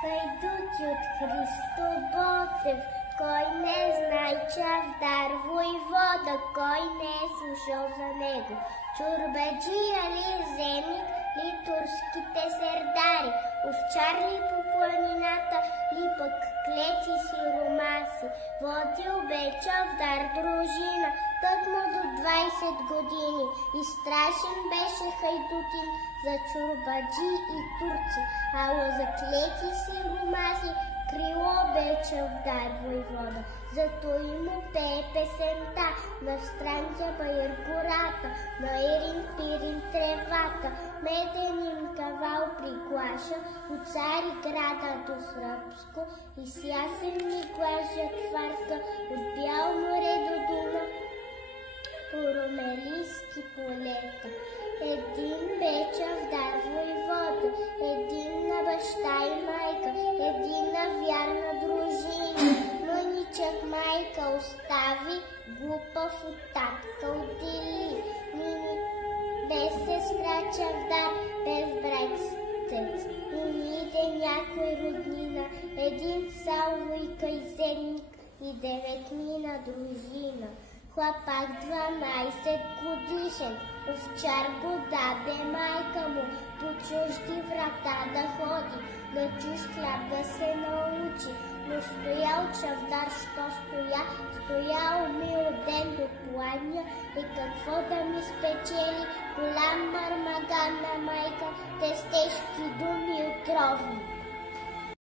Хайдути от Христо Ботев, кой не знае чавдар, войвода, кой не е слушал за него. Чорбаджия ли земник, ли турските сердари, овчар ли по планината, ли пък клеци си ромаси. Водил бе чавдар дружина, тъкмо до 20 години, и страшен беше хайдутин за чорбаджи и турци, ало за клеци си ромаси крило бе чавдар войвода. Зато и му пее песента на Странджа Баир гората, на Ирин Пирин тревата, меден им кавал приглаша от цари града до Сръбско и с ясен ми глажа тварка от Бяло море до Дунав по румелийски полета. Един бе чавдар войвода, един на баща и майка, един на вярна дружина. Мъничък майка остави, глупав от татка отдели. Без сестра чавдар, без братец, и ниде някой роднина, един сал войка и земник и 9 мина дружина. Хлапак 12 годишен, овчар го даде майка му, по чужди врата да ходи, на чужд хляб да се научи. Но стоял чавдар, що стоял мил ден до пладня, и какво да ми спечели голям мармаган на майка, те с тежки думи отровни.